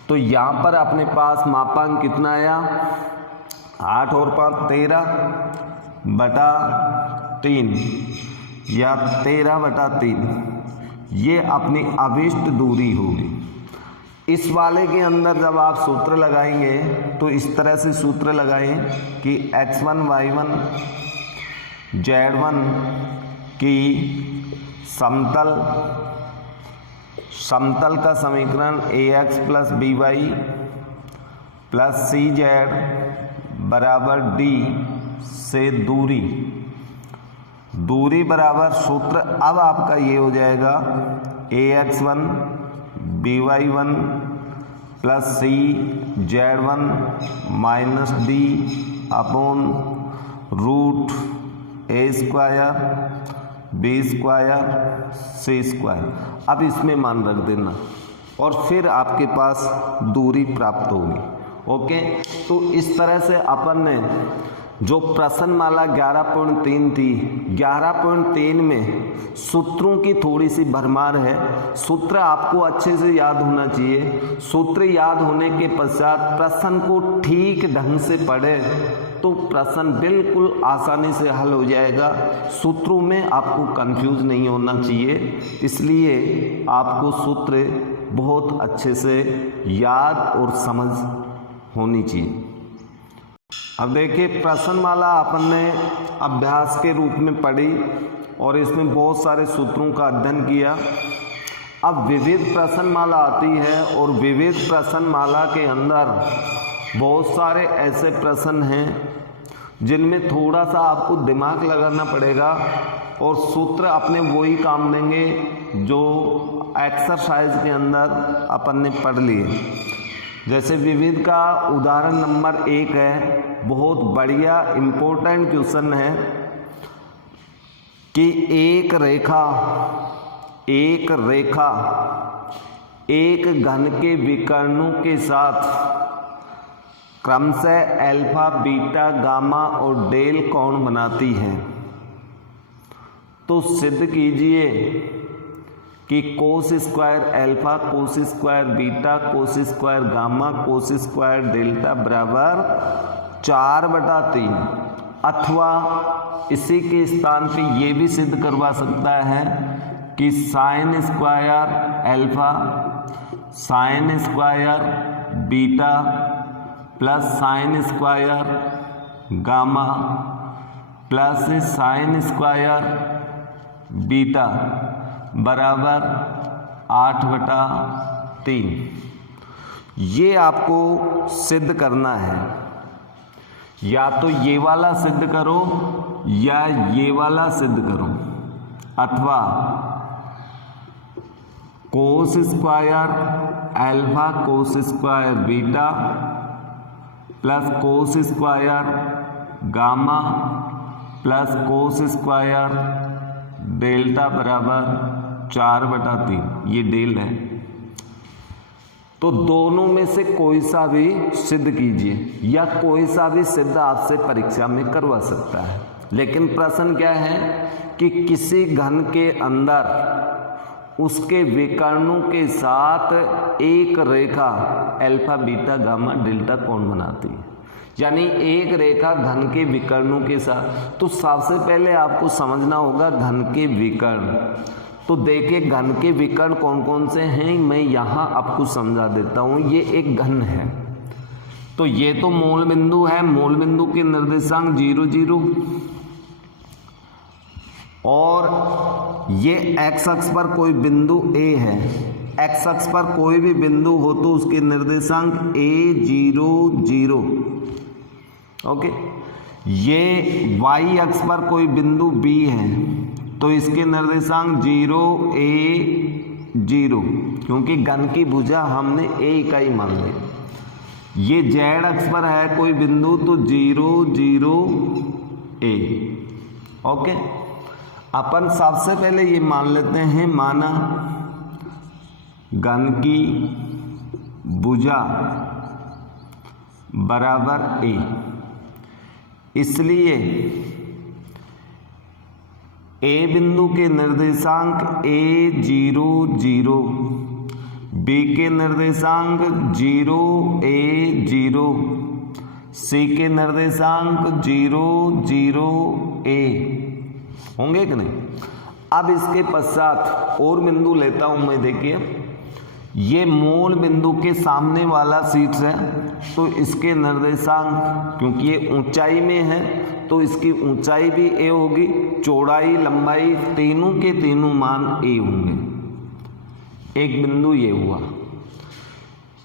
तो यहाँ पर अपने पास मापांक कितना आया 8 और 5 13 बटा 3 या 13 बटा 3, ये अपनी अभिष्ट दूरी होगी। इस वाले के अंदर जब आप सूत्र लगाएंगे तो इस तरह से सूत्र लगाएं कि x1 y1 z1 की समतल का समीकरण ax + by + cz बराबर d से दूरी बराबर सूत्र अब आपका ये हो जाएगा ax1 by1 + cz1 - d upon √a² b² c²। अब इसमें मान रख देना और फिर आपके पास दूरी प्राप्त होगी। ओके, तो इस तरह से अपन ने जो प्रश्नमाला 11.3 थी, 11.3 में सूत्रों की थोड़ी सी भरमार है। सूत्र आपको अच्छे से याद होना चाहिए। सूत्र याद होने के पश्चात प्रश्न को ठीक ढंग से पढ़े तो प्रश्न बिल्कुल आसानी से हल हो जाएगा। सूत्रों में आपको कंफ्यूज नहीं होना चाहिए, इसलिए आपको सूत्र बहुत अच्छे से याद और समझ होनी चाहिए। अब देखिए, प्रश्नमाला अपन ने अभ्यास के रूप में पढ़ी और इसमें बहुत सारे सूत्रों का अध्ययन किया। अब विविध प्रश्नमाला आती है और विविध प्रश्नमाला के अंदर बहुत सारे ऐसे प्रश्न हैं जिनमें थोड़ा सा आपको दिमाग लगाना पड़ेगा और सूत्र अपने वही काम देंगे जो एक्सरसाइज के अंदर अपन ने पढ़ लिए। जैसे विविध का उदाहरण नंबर 1 है, बहुत बढ़िया इम्पोर्टेंट क्वेश्चन है कि एक रेखा एक घन के विकर्णों के साथ क्रमशः अल्फा, बीटा, गामा और डेल कोण बनाती है। तो सिद्ध कीजिए कि कोस square alpha, cos square beta, cos square gamma, cos square delta बराबर 4/3, अथवा इसी के स्थान पे ये भी सिद्ध करवा सकता है कि sine square alpha, sine square beta plus sine square gamma plus sine square beta बराबर 8/3। ये आपको सिद्ध करना है। या तो ये वाला सिद्ध करो या ये वाला सिद्ध करो, अथवा कोस square alpha cos square beta plus cos square gamma plus cos square delta बराबर 4/3, ये डेल है। तो दोनों में से कोई सा भी सिद्ध कीजिए या कोई सा भी सिद्ध आपसे परीक्षा में करवा सकता है। लेकिन प्रश्न क्या है कि किसी घन के अंदर उसके विकर्णों के साथ एक रेखा अल्फा, बीटा, गामा, डेल्टा कोण बनाती है। यानी एक रेखा घन के विकर्णों के साथ। तो सबसे पहले आपको समझना होगा घन के विकर्ण। तो देखिए घन के विकर्ण कौन कौन से हैं, मैं यहाँ आपको समझा देता हूँ। ये एक घन है, तो ये तो मूल बिंदु है, मूल बिंदु के निर्देशांक 0 0 और ये x अक्ष पर कोई बिंदु A है। x अक्ष पर कोई भी बिंदु हो तो उसके निर्देशांक A 0 0। ओके, ये y अक्ष पर कोई बिंदु B है तो इसके निर्देशांक 0 a 0, क्योंकि घन की भुजा हमने a इकाई मान ली। ये z अक्ष पर है कोई बिंदु तो 0 0 a। ओके, अपन सबसे पहले ये मान लेते हैं, माना घन की भुजा बराबर a, इसलिए a बिंदु के निर्देशांक a 0 0, b के निर्देशांक 0 a 0, c के निर्देशांक 0 0 a होंगे कि नहीं। अब इसके पश्चात और बिंदु लेता हूं मैं। देखिए ये मूल बिंदु के सामने वाला शीर्ष है तो इसके निर्देशांक, क्योंकि ये ऊंचाई में है तो इसकी ऊंचाई भी a होगी, चौड़ाई लंबाई तीनों के तीनों मान a होंगे। एक बिंदु ये हुआ,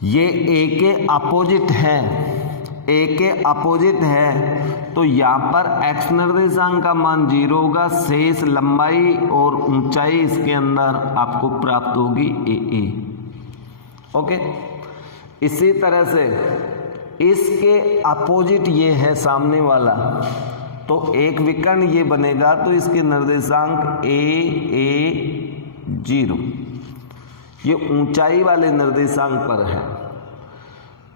ये a के अपोजिट है, a के अपोजिट है तो यहाँ पर x निर्देशांक का मान 0 होगा, शेष लंबाई और ऊंचाई इसके अंदर आपको प्राप्त होगी a। ओके, इसी तरह से इसके अपोजिट ये है सामने वाला, तो एक विकर्ण ये बनेगा तो इसके निर्देशांक a 0, ये ऊंचाई वाले निर्देशांक पर है।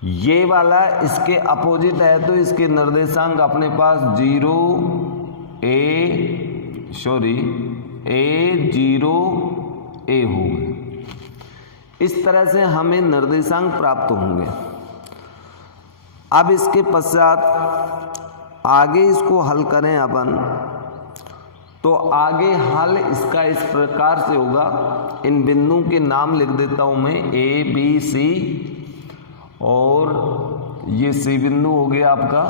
ये वाला इसके अपोजिट है तो इसके निर्देशांक अपने पास 0 a होंगे। इस तरह से हमें निर्देशांक प्राप्त होंगे। अब इसके पश्चात आगे इसको हल करें अपन, तो आगे हल इसका इस प्रकार से होगा। इन बिंदुओं के नाम लिख देता हूं मैं, a b c, और ये c बिंदु हो गया आपका,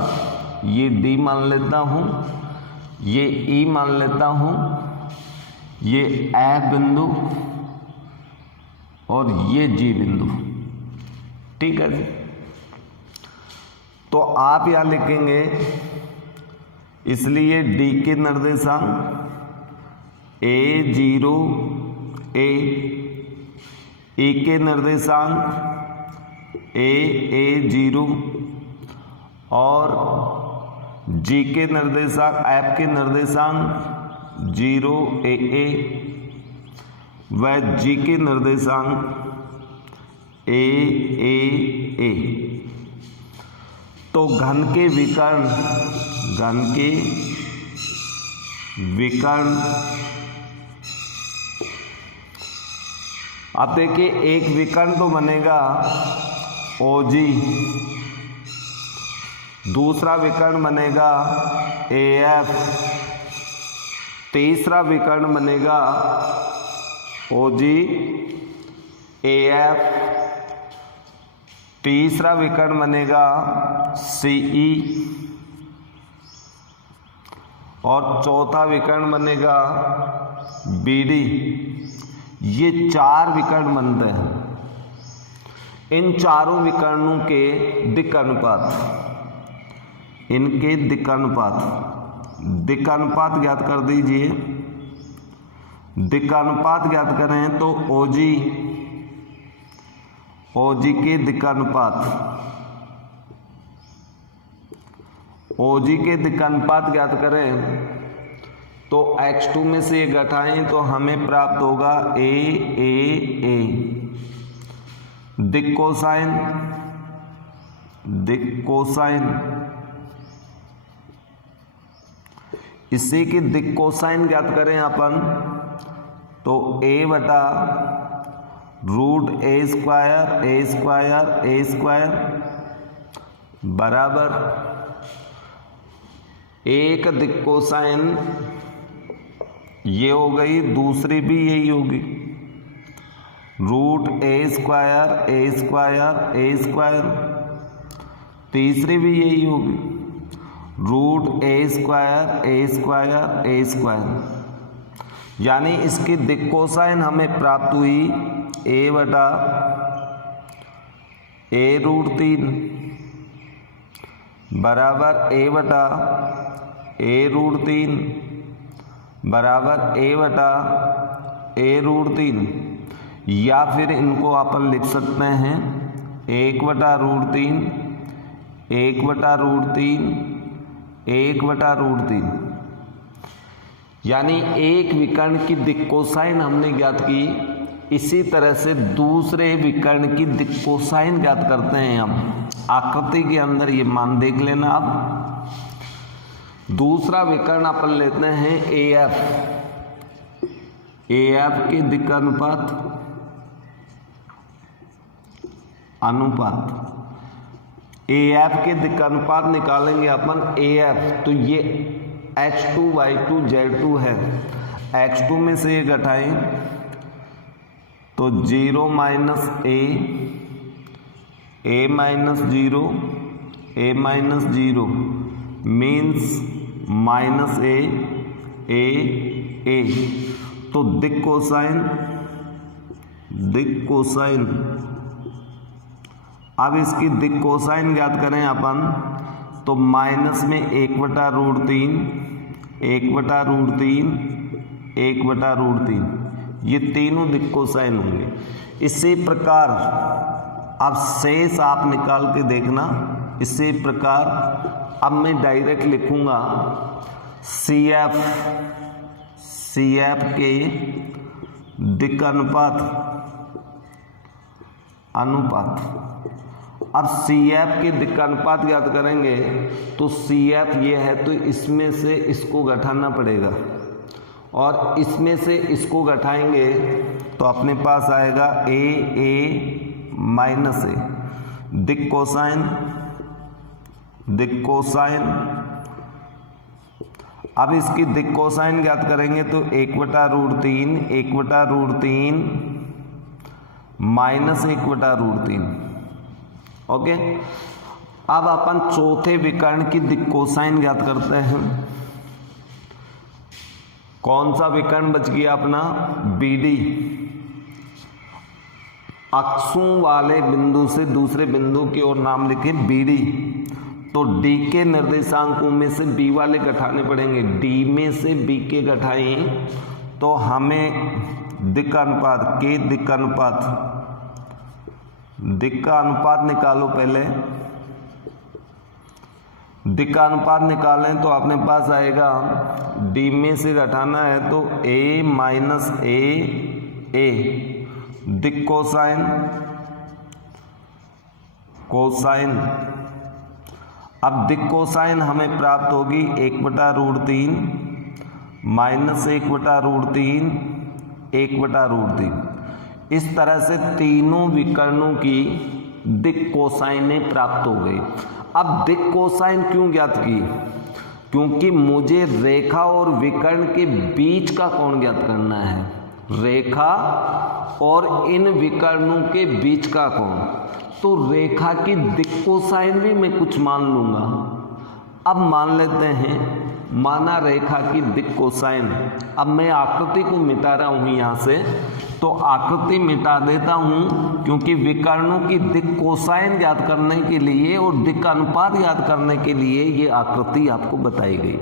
ये d मान लेता हूं, ये e मान लेता हूं, ये f बिंदु और ये G बिंदु। ठीक है जी, तो आप यहां लिखेंगे, इसलिए D के निर्देशांक a 0 a, E के निर्देशांक a 0 और G के निर्देशांक, F के निर्देशांक 0 a व G के निर्देशांक a। तो घन के विकर्ण अब देखिए, एक विकर्ण तो बनेगा OG, दूसरा विकर्ण बनेगा AF, तीसरा विकर्ण बनेगा OG AF, तीसरा विकर्ण बनेगा CE और चौथा विकर्ण बनेगा BD। ये 4 विकर्ण बनते हैं। इन चारों विकर्णों के दिक् अनुपात, इनके दिक् अनुपात ज्ञात कर दीजिए। दिक् अनुपात ज्ञात करें तो OG के दिक् अनुपात ज्ञात करें तो x2 में से ये घटाएं तो हमें प्राप्त होगा a। दिक् कोसाइन, इसी की दिक् कोसाइन ज्ञात करें अपन तो a बटा रूट a स्क्वायर बराबर एक दिक् कोसाइन ये हो गई, दूसरी भी यही होगी, रूट a स्क्वायर, तीसरी भी यही होगी, रूट a स्क्वायर। यानी इसकी दिक् कोसाइन हमें प्राप्त हुई a बटा a रूट 3 बराबर a बटा a√3 बराबर a/√3, या फिर इनको अपन लिख सकते हैं 1/√3 1/√3 1/√3, यानी एक विकर्ण की दिक् कोसाइन हमने ज्ञात की। इसी तरह से दूसरे विकर्ण की दिक् कोसाइन ज्ञात करते हैं हम। आकृति के अंदर ये मान देख लेना आप। दूसरा विकर्ण अपन लेते हैं AF। AF के दिक् अनुपात AF के दिक् अनुपात निकालेंगे अपन AF, तो ये H2 Y2 Z2 है। X2 में से ये घटाएं तो 0 - A -0 A -0 मीन्स -A तो दिक् कोसाइन अब इसकी दिक् कोसाइन ज्ञात करें अपन, तो माइनस में 1/√3 1/√3 1/√3, ये तीनों दिक् कोसाइन होंगे। इसी प्रकार अब शेष आप निकाल के देखना। इसी प्रकार अब मैं डायरेक्ट लिखूंगा CF के दिक् अनुपात। अब CF के दिक् अनुपात ज्ञात करेंगे तो CF ये है, तो इसमें से इसको घटाना पड़ेगा और इसमें से इसको घटाएंगे तो अपने पास आएगा A दिक् कोसाइन। अब इसकी दिक् कोसाइन ज्ञात करेंगे तो 1/√3 1/√3 -1/√3। ओके, अब अपन चौथे विकर्ण की दिक् कोसाइन ज्ञात करते हैं। कौन सा विकर्ण बच गया अपना? BD। अक्षों वाले बिंदु से दूसरे बिंदु की ओर नाम लिखें BD, तो D के निर्देशांकों में से B वाले घटाने पड़ेंगे। D में से B के घटाएं तो हमें दिक् अनुपात के दिक् का अनुपात निकालो। पहले दिक् का अनुपात निकालें तो अपने पास आएगा D में से घटाना है तो A - A दिक् कोसाइन। अब दिक् कोसाइन हमें प्राप्त होगी 1/√3 -1/√3 1/√3। इस तरह से तीनों विकर्णों की दिक् कोसाइनें प्राप्त हो गई। अब दिक् कोसाइन क्यों ज्ञात की? क्योंकि मुझे रेखा और विकर्ण के बीच का कोण ज्ञात करना है। रेखा और इन विकर्णों के बीच का कोण, तो रेखा की दिक् कोसाइन भी मैं कुछ मान लूंगा। अब मान लेते हैं, माना रेखा की दिक् कोसाइन। अब मैं आकृति को मिटा रहा हूं यहां से, तो आकृति मिटा देता हूं, क्योंकि विकर्णों की दिक् कोसाइन ज्ञात करने के लिए और दिक् अनुपात ज्ञात करने के लिए ये आकृति आपको बताई गई।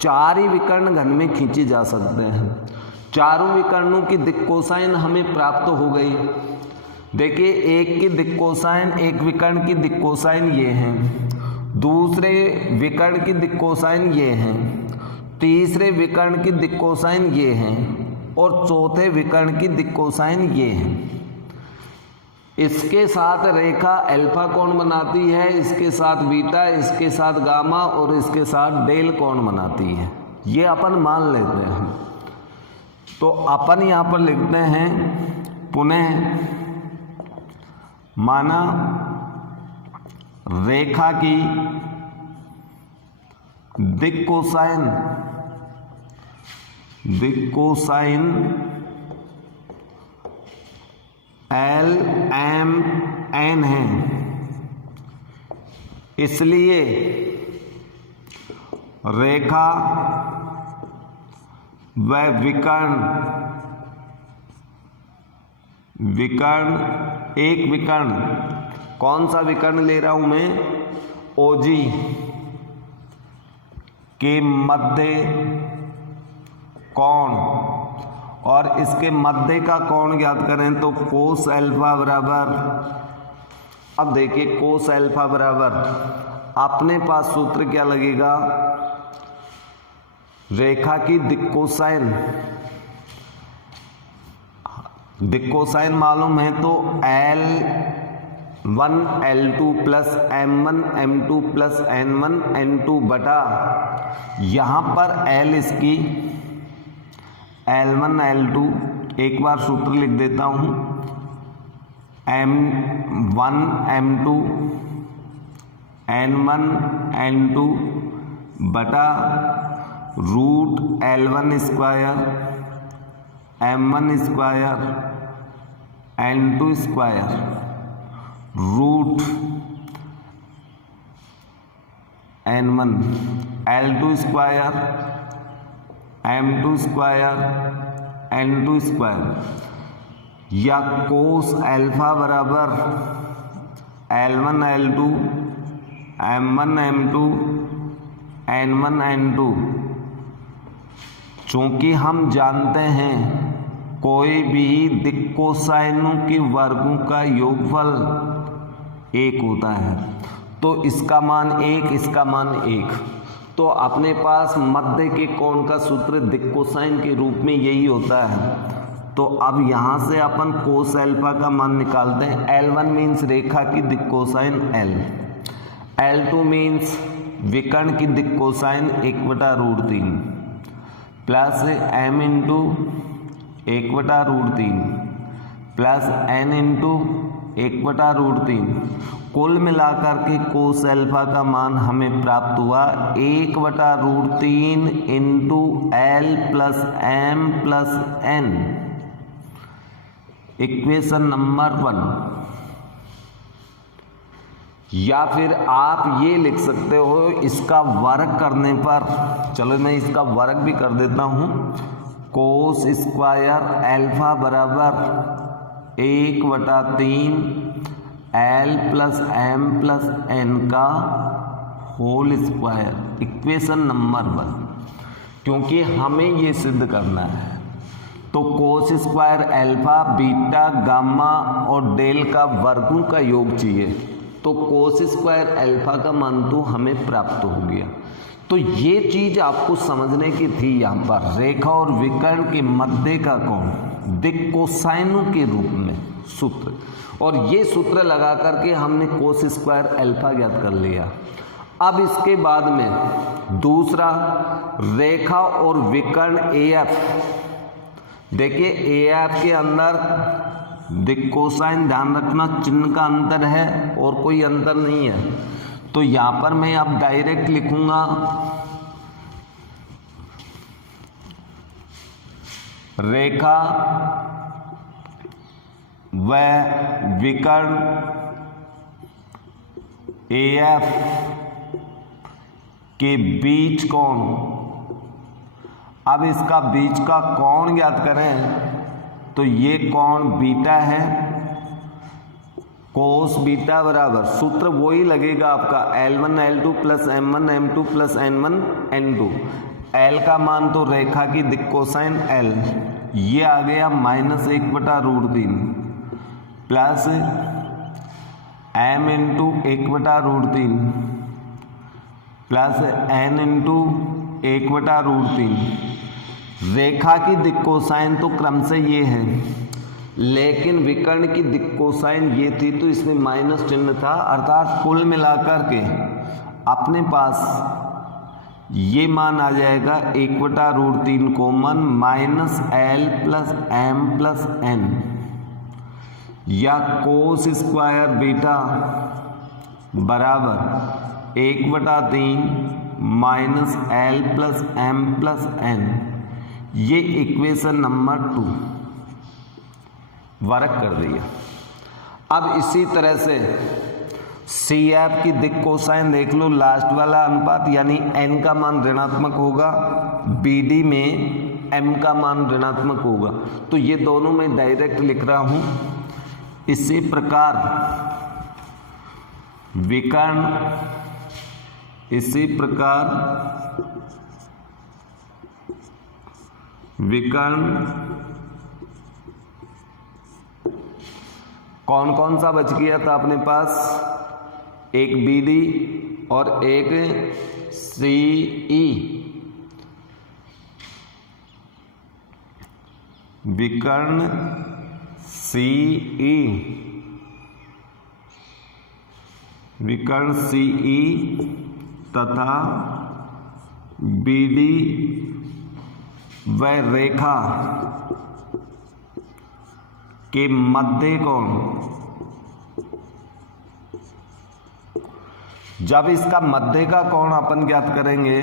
चार ही विकर्ण घन में खींचे जा सकते हैं। चारों विकर्णों की दिक् कोसाइन हमें प्राप्त हो गई। देखिए, एक की दिक् कोसाइन, एक विकर्ण की दिक् कोसाइन ये हैं, दूसरे विकर्ण की दिक् कोसाइन ये हैं, तीसरे विकर्ण की दिक् कोसाइन ये हैं और चौथे विकर्ण की दिक् कोसाइन ये हैं। इसके साथ रेखा अल्फा कोण बनाती है, इसके साथ बीटा, इसके साथ गामा और इसके साथ डेल कोण बनाती है। ये अपन मान लेते हैं। तो अपन यहां पर लिखते हैं पुनः, माना रेखा की दिक् कोसाइन LMN है, इसलिए रेखा व विकर्ण एक विकर्ण, कौन सा विकर्ण ले रहा हूं मैं? OG के मध्य कोण, और इसके मध्य का कोण ज्ञात करें तो कोस अल्फा बराबर, अब देखिए कोस अल्फा बराबर अपने पास सूत्र क्या लगेगा, रेखा की दिक्कोसाइन, दिक्कोसाइन मालूम है तो L1 L2 plus M1 M2 plus N1 N2 बटा, यहाँ पर L इसकी L1 L2, एक बार सूत्र लिख देता हूँ, M1 M2 N1 N2 बटा root L1 square M1 square N2 square root N1 L2 square M2 square N2 square, या कोस अल्फा बराबर L1 L2 M1 M2 N1 N2। चूंकि हम जानते हैं कोई भी दिक्कोसाइनों के वर्गों का योगफल 1 होता है, तो इसका मान 1, इसका मान 1, तो अपने पास मध्य के कोण का सूत्र दिक्कोसाइन के रूप में यही होता है। तो अब यहाँ से अपन कोस अल्फा का मान निकालते हैं। L1 मीन्स रेखा की दिक्कोसाइन L, L2 मीन्स विकर्ण की दिक्कोसाइन 1/√3 plus M into 1/√3 plus N into 1/√3, कुल मिलाकर के कोस अल्फा का मान हमें प्राप्त हुआ 1/√3 into L plus M plus N, equation number 1। या फिर आप ये लिख सकते हो इसका वर्ग करने पर, चलो मैं इसका वर्ग भी कर देता हूँ, कोस स्क्वायर अल्फा बराबर 1/3 L plus M plus N का होल स्क्वायर, इक्वेशन नंबर 1। क्योंकि हमें ये सिद्ध करना है तो कोस स्क्वायर अल्फा, बीटा, गामा और डेल का वर्गों का योग चाहिए, तो कोस स्क्वायर अल्फा का मान तो हमें प्राप्त हो गया। तो ये चीज आपको समझने की थी, यहाँ पर रेखा और विकर्ण के मध्य का कोण दिक्कोसाइनों के रूप में सूत्र, और ये सूत्र लगा करके हमने कोस स्क्वायर अल्फा ज्ञात कर लिया। अब इसके बाद में दूसरा रेखा और विकर्ण AF, देखिए AF के अंदर दिक्कोसाइन, ध्यान रखना चिन्ह का अंतर है और कोई अंतर नहीं है, तो यहां पर मैं अब डायरेक्ट लिखूंगा रेखा व विकर्ण AF के बीच कोण। अब इसका बीच का कोण ज्ञात करें तो ये कोण बीटा है, कोस बीटा बराबर सूत्र वही लगेगा आपका L1 L2 plus M1 M2 plus N1 N2। L का मान तो रेखा की दिक्कोसाइन L, ये आ गया -1/√3 plus M into 1/√3 plus N into 1/√3। रेखा की दिक्कोसाइन तो क्रम से ये है, लेकिन विकर्ण की दिक्कोसाइन ये थी तो इसमें माइनस चिन्ह था, अर्थात कुल मिलाकर के अपने पास ये मान आ जाएगा 1/√3 common -L plus M plus N, या कोस स्क्वायर बीटा बराबर 1/3 -L plus M plus N, ये इक्वेशन नंबर 2 वर्ग कर दिया। अब इसी तरह से CF की दिक्कोसाइन देख लो, लास्ट वाला अनुपात यानी N का मान ऋणात्मक होगा, BD में M का मान ऋणात्मक होगा, तो ये दोनों मैं डायरेक्ट लिख रहा हूं। इसी प्रकार विकर्ण इसी प्रकार विकर्ण कौन कौन सा बच गया था अपने पास, एक BD और एक CE, विकर्ण CE, विकर्ण CE तथा BD व रेखा के मध्य कोण, जब इसका मध्य का कोण अपन ज्ञात करेंगे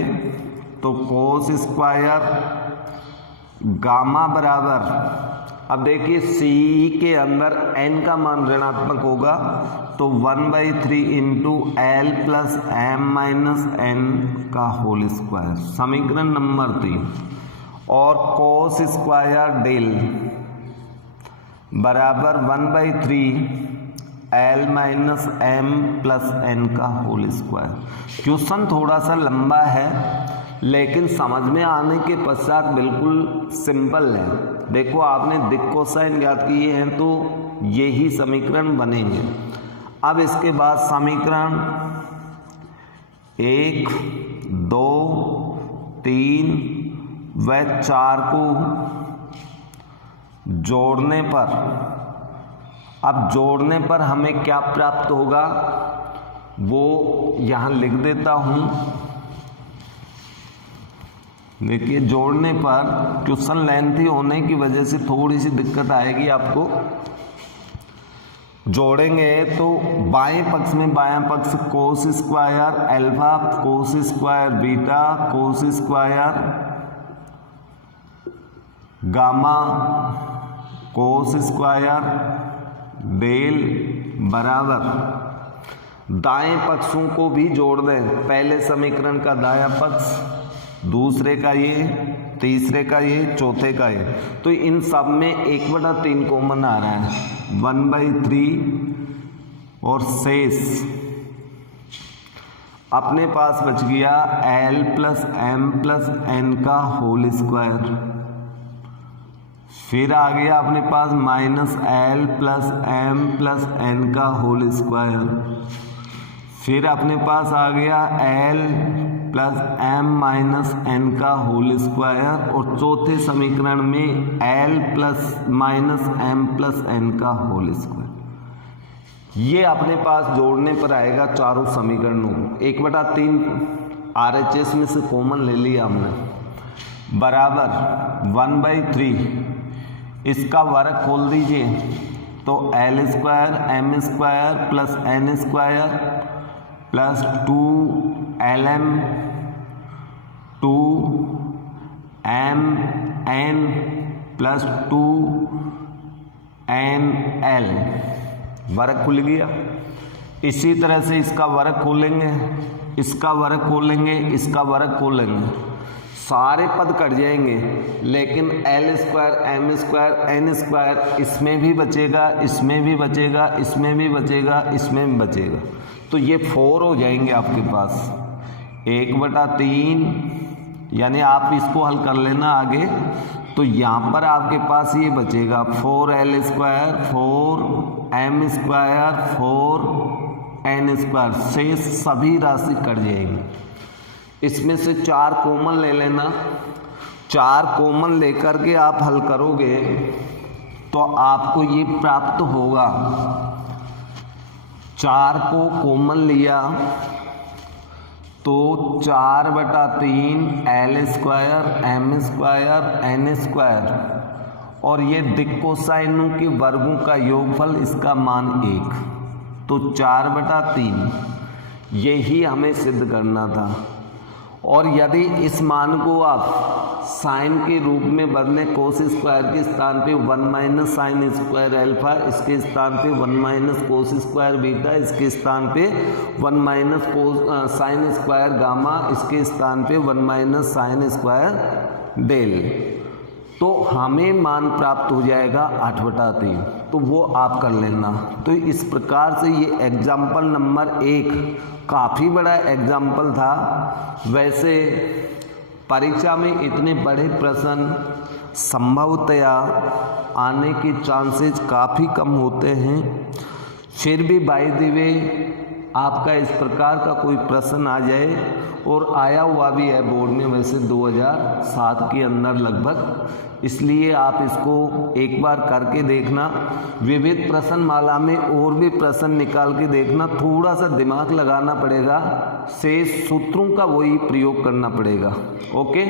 तो कोस स्क्वायर गामा बराबर, अब देखिए CE के अंदर n का मान ऋणात्मक होगा तो 1/3 into L plus M minus n का होल स्क्वायर, समीकरण नंबर 3। और कोस स्क्वायर डेल बराबर 1/3 L minus M plus n का होल स्क्वायर। क्वेश्चन थोड़ा सा लंबा है लेकिन समझ में आने के पश्चात बिल्कुल सिंपल है। देखो आपने दिक् कोसाइन ज्ञात किए हैं तो यही समीकरण बनेंगे। अब इसके बाद समीकरण 1, 2, 3 व 4 को जोड़ने पर, अब जोड़ने पर हमें क्या प्राप्त होगा वो यहाँ लिख देता हूँ। देखिए जोड़ने पर क्वेश्चन लेंथी होने की वजह से थोड़ी सी दिक्कत आएगी आपको। जोड़ेंगे तो बाएं पक्ष में बायां पक्ष cos square alpha, cos square beta, cos square gamma, cos square del बराबर, दाएं पक्षों को भी जोड़ दें। पहले समीकरण का दायां पक्ष, दूसरे का ये, तीसरे का ये, चौथे का ये, तो इन सब में 1/3 कॉमन आ रहा है, 1/3 और शेष अपने पास बच गया L plus M plus N का होल स्क्वायर। फिर आ गया अपने पास minus L plus M plus N का होल स्क्वायर। फिर अपने पास आ गया L plus M minus N का होल स्क्वायर और चौथे समीकरण में L plus minus M plus N का होल स्क्वायर। ये अपने पास जोड़ने पर आएगा चारों समीकरणों को। 1/3 RHS में से कॉमन ले लिया हमने, बराबर 1/3, इसका वर्ग खोल दीजिए तो L square M square plus N square plus 2LM 2MN plus 2NL, वर्ग खुल गया। इसी तरह से इसका वर्ग खोलेंगे, इसका वर्ग खोलेंगे, इसका वर्ग खोलेंगे, सारे पद कट जाएंगे लेकिन L square M square N square इसमें भी बचेगा, इसमें भी बचेगा, इसमें भी बचेगा, इसमें भी बचेगा, तो ये 4 हो जाएंगे आपके पास। 1/3 यानी आप इसको हल कर लेना आगे, तो यहाँ पर आपके पास ये बचेगा 4L square, 4M square, 4N square, शेष सभी राशि कट जाएंगी। इसमें से 4 कॉमन ले लेना, 4 कॉमन लेकर के आप हल करोगे तो आपको ये प्राप्त होगा। 4 को कॉमन लिया तो 4/3 L square M square N square और ये दिक् कोसाइनों के वर्गों का योगफल, इसका मान 1, तो 4/3 यही हमें सिद्ध करना था। और यदि इस मान को आप साइन के रूप में बदलें, कोस स्क्वायर के स्थान पे 1 माइनस साइन स्क्वायर अल्फा, इसके स्थान पे 1 माइनस कोस स्क्वायर बीटा, इसके स्थान पे 1 minus cos sine square gamma, इसके स्थान पे 1 माइनस साइन स्क्वायर डेल, तो हमें मान प्राप्त हो जाएगा 8/3, तो वो आप कर लेना। तो इस प्रकार से ये एग्जाम्पल नंबर 1 काफ़ी बड़ा एग्जाम्पल था। वैसे परीक्षा में इतने बड़े प्रश्न संभवतया आने के चांसेस काफ़ी कम होते हैं। फिर भी बाय द वे आपका इस प्रकार का कोई प्रश्न आ जाए, और आया हुआ भी है बोर्ड में वैसे 2007 के अंदर लगभग, इसलिए आप इसको एक बार करके देखना। विविध प्रश्नमाला में और भी प्रश्न निकाल के देखना, थोड़ा सा दिमाग लगाना पड़ेगा, शेष सूत्रों का वही प्रयोग करना पड़ेगा। ओके।